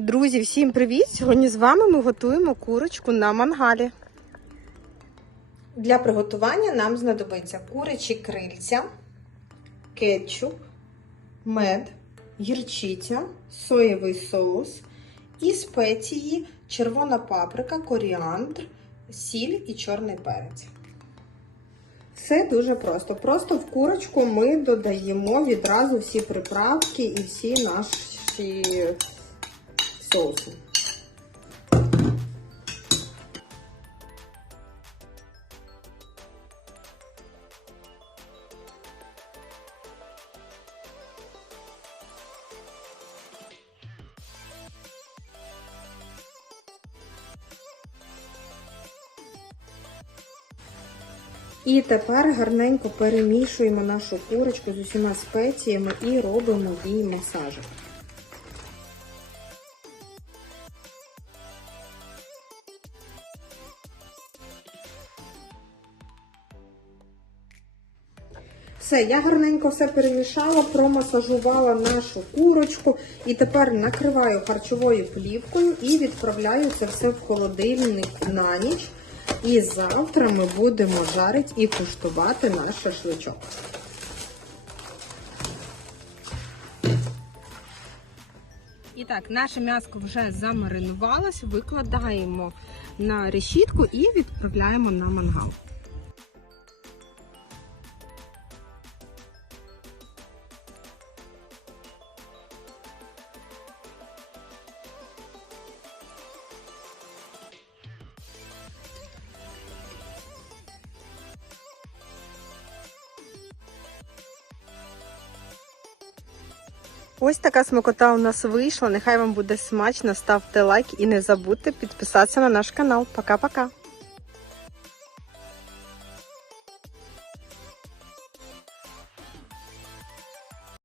Друзі, всім привіт! Сьогодні з вами ми готуємо курочку на мангалі. Для приготування нам знадобиться курячі крильця, кетчуп, мед, гірчиця, соєвий соус і спеції, червона паприка, коріандр, сіль і чорний перець. Все дуже просто. Просто в курочку ми додаємо відразу всі приправки і всі наші соуси. І тепер гарненько перемішуємо нашу курочку з усіма спеціями і робимо їй масажик. Все, я гарненько все перемішала, промасажувала нашу курочку і тепер накриваю харчовою плівкою і відправляю це все в холодильник на ніч. І завтра ми будемо жарити і куштувати наш шашличок. І так, наше м'яско вже замаринувалось, викладаємо на решітку і відправляємо на мангал. Ось така смакота у нас вийшла. Нехай вам буде смачно. Ставте лайк і не забудьте підписатися на наш канал. Пока-пока!